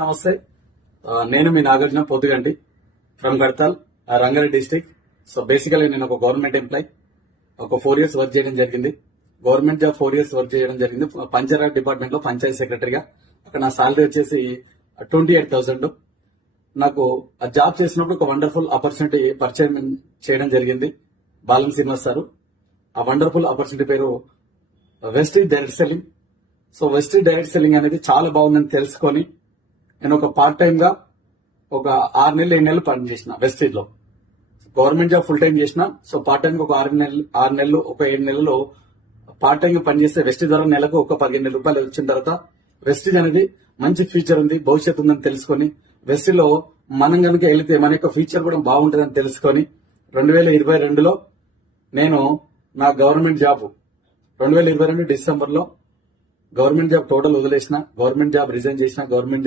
నమస్తే. నేను మీ Nagarjuna Pothuganti from Gadtal, Rangareddy district. So basically నేను ఒక గవర్నమెంట్ ఎంప్లాయ్. ఒక 4 years వర్క్ చేయడం జరిగింది. గవర్నమెంట్ జాబ్ 4 years వర్క్ చేయడం జరిగింది. పంచాయత్ డిపార్ట్మెంట్ లో పంచాయత్ సెక్రటరీగా. అక్కడ నా సాలరీ వచ్చేసి 28,000. నాకు ఆ జాబ్ చేసినప్పుడు ఒక వండర్ఫుల్ ఆపర్చునిటీ పరిచయం చేయడం జరిగింది బాలం శ్రీనివాస్ సార్. ఆ వండర్ఫుల్ ఆపర్చునిటీ పేరు Vestige direct selling. So Vestige direct selling అనేది చాలా బాగుందని తెలుసుకొని నేను ఒక పార్ట్ టైం గా ఒక 6 నెలలు 7 నెలలు పనిచేసిన వెస్టీజ్ లో. గవర్నమెంట్ జాబ్ ఫుల్ టైం చేసిన. సో పార్ట్ టైం ఒక 6 నెలలు ఒక 7 నెలలు పార్ట్ టైం పనిచేస్తే వెస్టీజ్ ద్వారా నెలకు ఒక 15,000 రూపాయలు వచ్చిన తర్వాత వెస్టీజ్ అనేది మంచి ఫ్యూచర్ ఉంది, భవిష్యత్తు ఉందని తెలుసుకొని వెస్టీజ్ లో మనం కనుక వెళితే మన యొక్క ఫ్యూచర్ కూడా బాగుంటుందని తెలుసుకొని 2022లో నేను నా గవర్నమెంట్ జాబ్ 2022 డిసెంబర్ లో గవర్నమెంట్ జాబ్ టోటల్ వదిలేసిన, గవర్నమెంట్ జాబ్ రిజైన్ చేసిన, గవర్నమెంట్ జాబ్